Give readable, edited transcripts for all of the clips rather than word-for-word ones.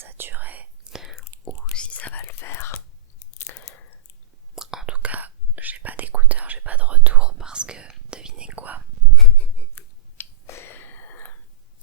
saturé ou si ça va le faire. En tout cas, j'ai pas d'écouteurs, j'ai pas de retour parce que devinez quoi?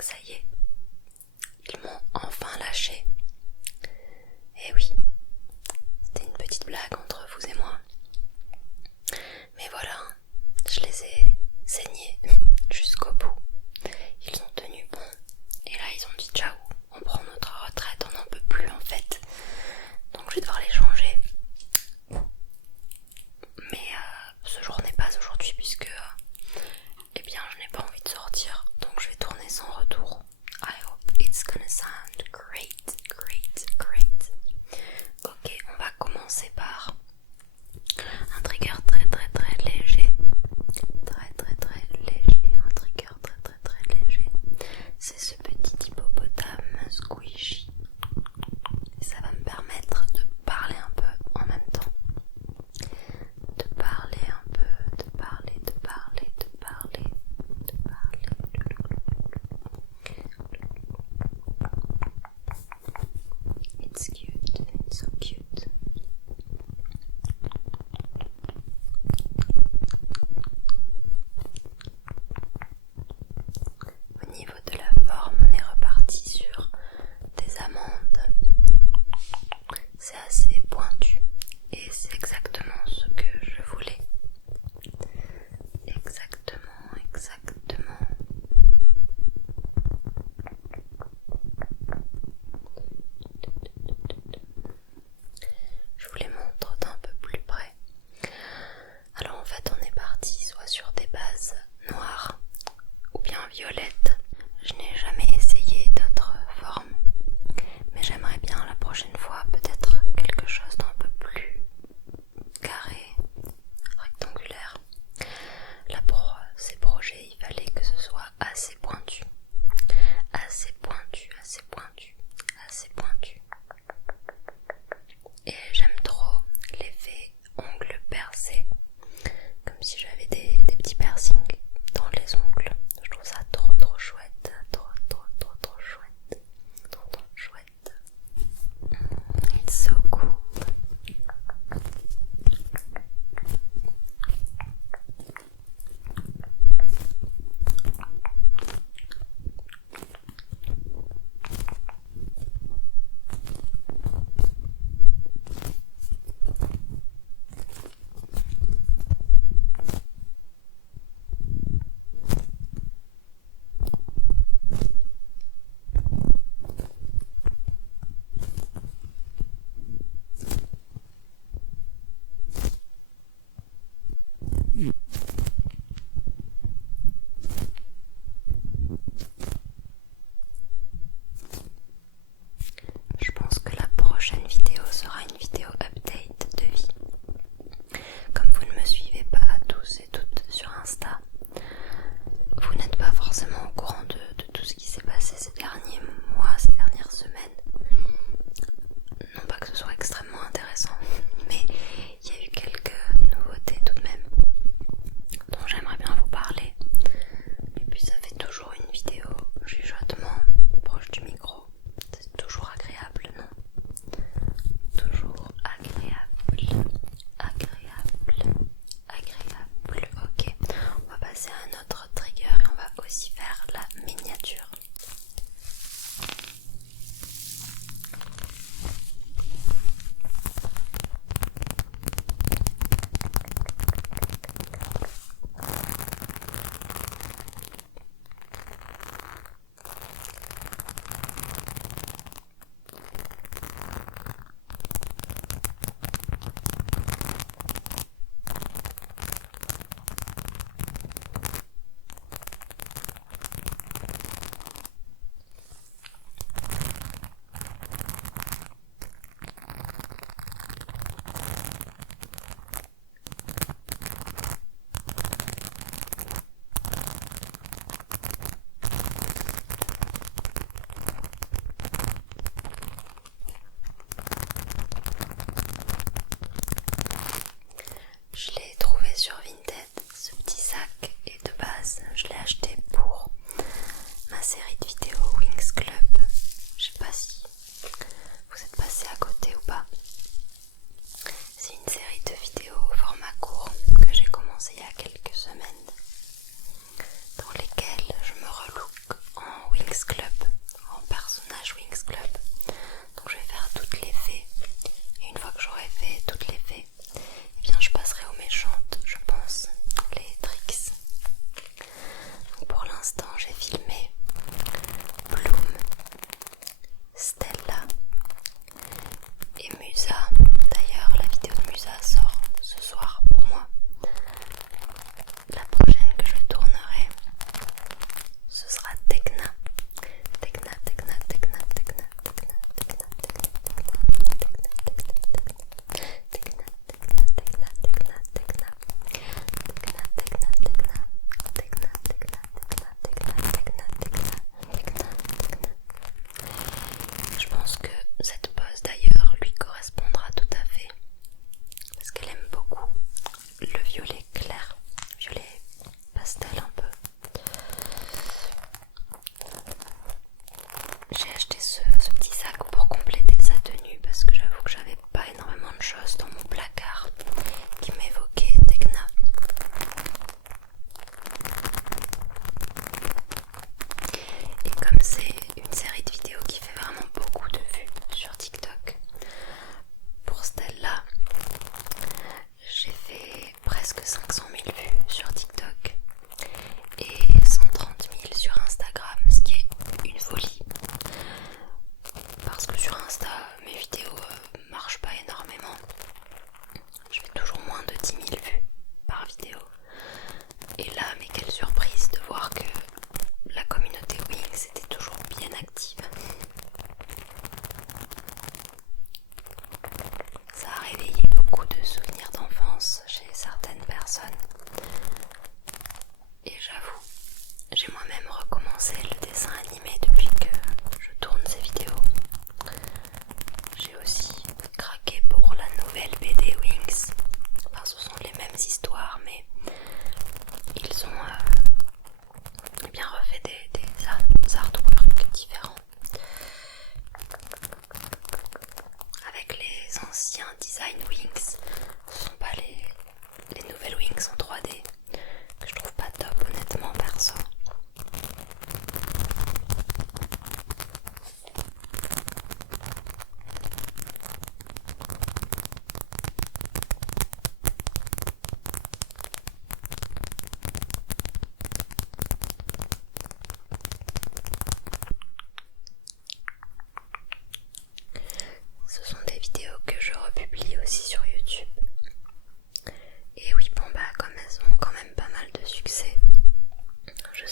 Ça y est, ils m'ont enfin lâché. Eh oui, c'était une petite blague entre vous et moi. Mais voilà, je les ai saignés jusqu'au bout. Ils ont tenu bon. Et là ils ont dit ciao, on prend notre retraite, on n'en peut plus en fait. Donc je vais devoir les changer. Mais ce jour n'est pas aujourd'hui puisque eh bien je n'ai pas envie de sortir. Donc je vais tourner sans retour. I hope it's gonna sound great, great, great. Ok, on va commencer par un trigger très très très léger. Très très très léger, un trigger très très très léger. C'est ce petit hippopotame squishy. Et ça va me permettre de parler un peu en même temps. De parler un peu, de parler, de parler, de parler, de parler. It's cute, it's so cute. Au niveau de la forme, on est reparti sur des amandes. C'est assez pointu et c'est exactement ce que je voulais. Exactement, exactement. Musa. D'ailleurs, la vidéo de Musa sort ce soir pour moi. La prochaine que je tournerai, ce sera Tekna. Tekna, Tekna, Tekna, Tekna, Tekna, Tekna, Tekna, Tekna, Tekna, Tekna, je pense que cette pose d'ailleurs lui correspondra tout à fait parce qu'elle aime beaucoup le violet clair, violet pastel un peu. J'ai acheté ce petit sac pour compléter sa tenue parce que j'avoue que j'avais pas énormément de choses dans mon placard qui m'évoquaient Tekna. Et comme c'est une série de vidéos qui fait vraiment beaucoup de vues sur TikTok, pour celle-là, j'ai fait presque 500 000 vues sur TikTok et 130 000 sur Instagram, ce qui est une folie. Parce que sur Insta, mes vidéos marchent pas énormément. Je fais toujours moins de 10 000 vues par vidéo. Et là, mais quelle surprise de voir que la communauté Wings était toujours bien active. Ça a réveillé beaucoup de souvenirs d'enfance chez certaines personnes. Et j'avoue, j'ai moi-même recommencé le dessin animé depuis que je tourne ces vidéos. J'ai aussi craqué pour la nouvelle BD Wings. Enfin, ce sont les mêmes histoires, mais ils ont bien refait des artworks différents. Avec les anciens design Wings, ce sont pas les nouvelles Wings en 3D que je trouve pas top honnêtement perso. Ce sont des vidéos que je republie aussi sur YouTube. Et oui, bon bah comme elles ont quand même pas mal de succès, je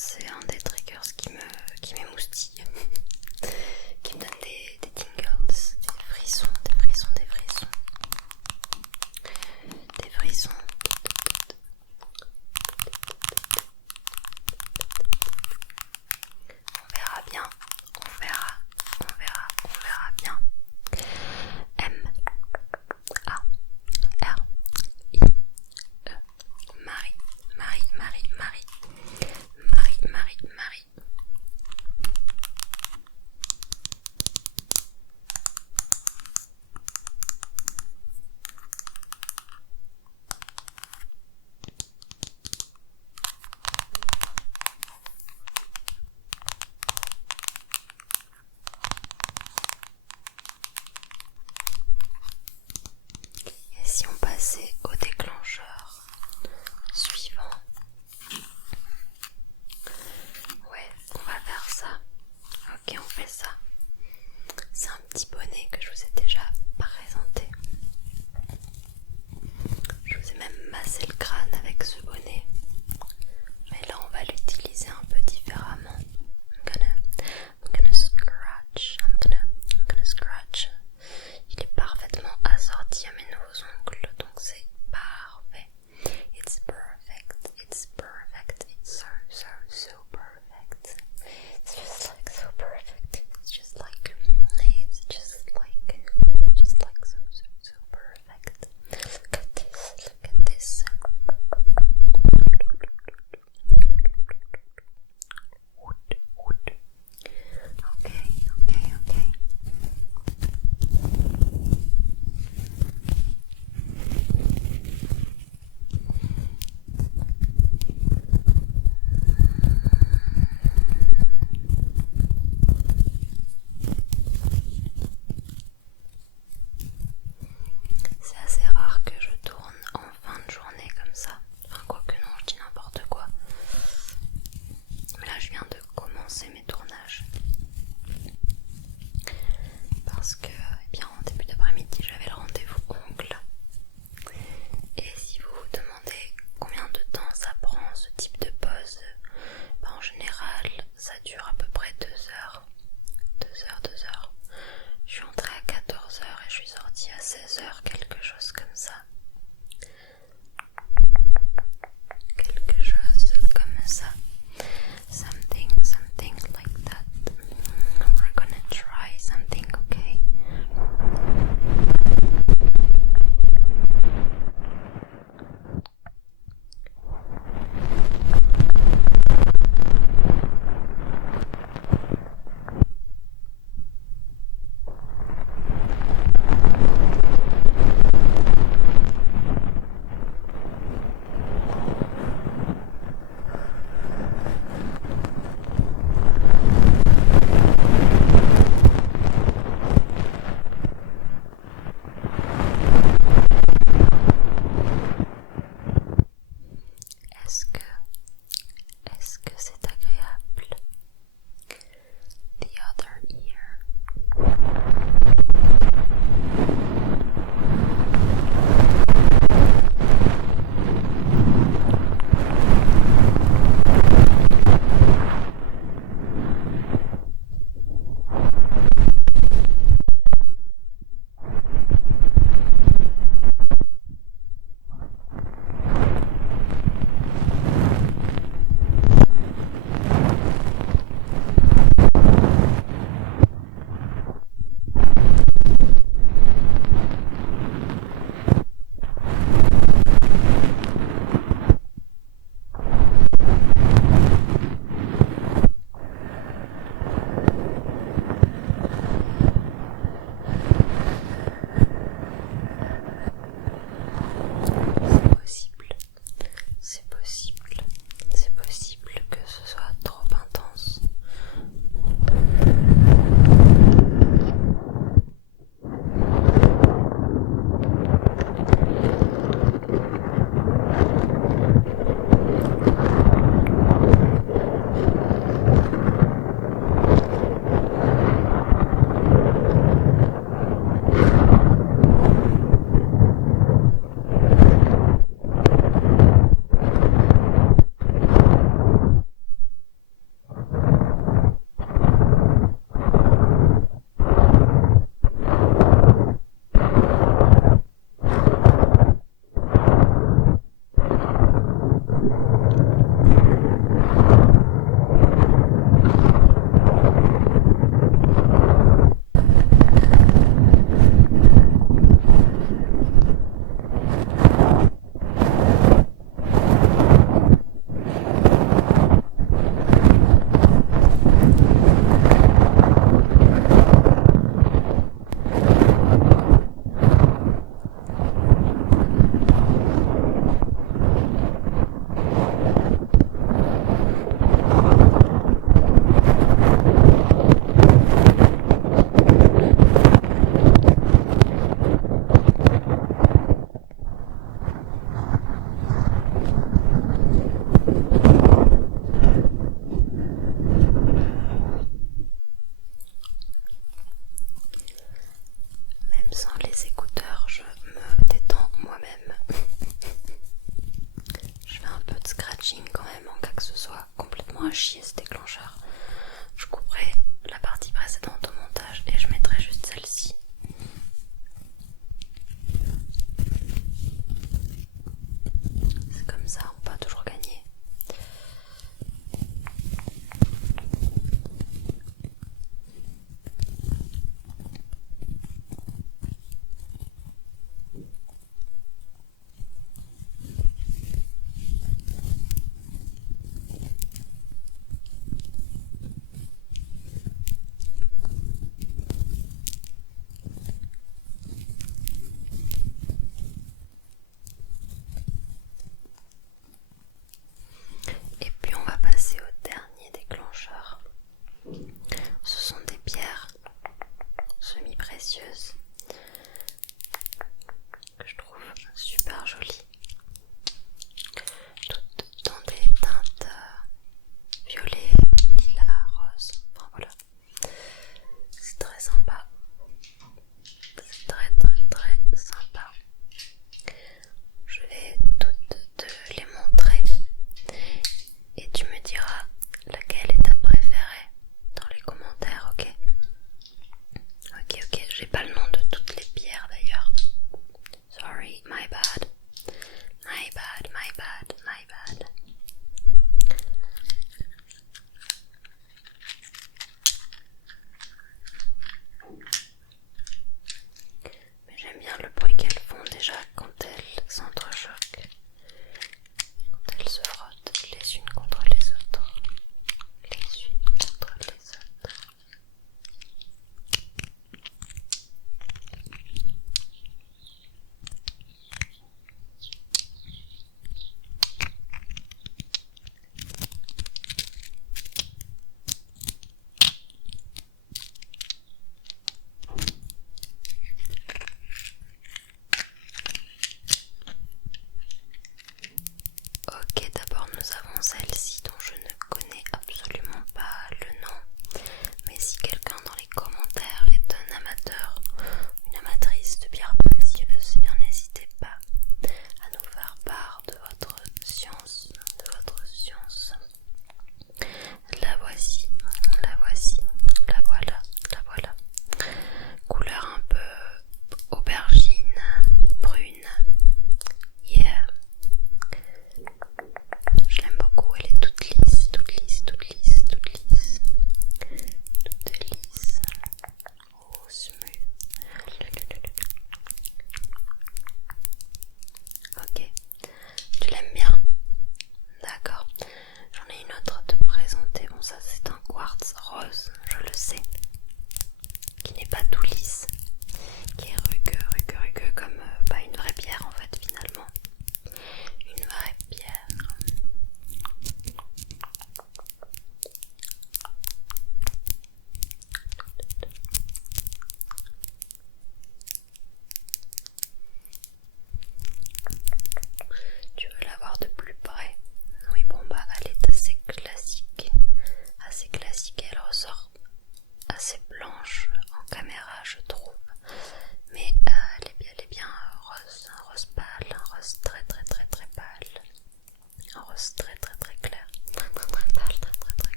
c'est un des triggers qui m'émoustille, qui me donne des tingles, des frissons, des frissons, des frissons, des frissons. On verra bien, on verra bien. M-A-R-I-E. Marie, Marie, Marie, Marie, Marie, Marie, Marie. Et si on passait au déclencheur suivant? Ouais, on va faire ça. Ok, on fait ça. C'est un petit bonnet que je vous ai déjà présenté. Je vous ai même massé le crâne avec ce bonnet. Mais là, on va l'utiliser un peu différemment. I'm gonna scratch. I'm gonna scratch. Il est parfaitement assorti à mes nouveaux ongles, donc c'est parfait. It's perfect. It's perfect. It's so perfect. It's just like so perfect. It's just like so perfect. Look at this. Look at this. Okay. C'est assez rare que je tourne en fin de journée comme ça. Enfin, quoique non, je dis n'importe quoi. Mais là, je viens de commencer mes tournages. Parce que, eh bien, en début d'après-midi, j'avais le rendez-vous ongles. Et si vous vous demandez combien de temps ça prend ce type de pause, ben, en général, ça dure à peu près 2 heures. 2 heures. Je suis entrée à 14 heures et je suis sortie à 16 heures, quelque chose comme ça. Quelque chose comme ça. Something like that. We're gonna try something, okay? ce déclencheur. Je couperai la partie précédente au montage et je mettrai juste celle-ci. C'est comme ça, on peut toujours gagner.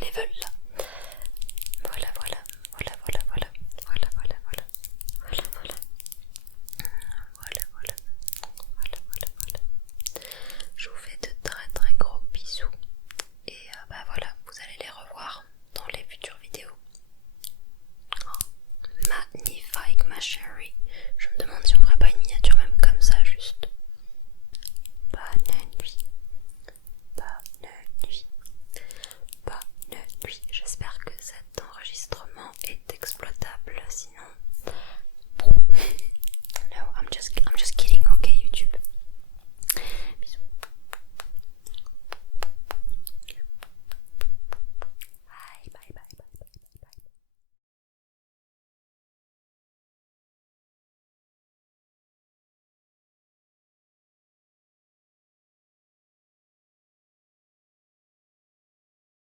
level là.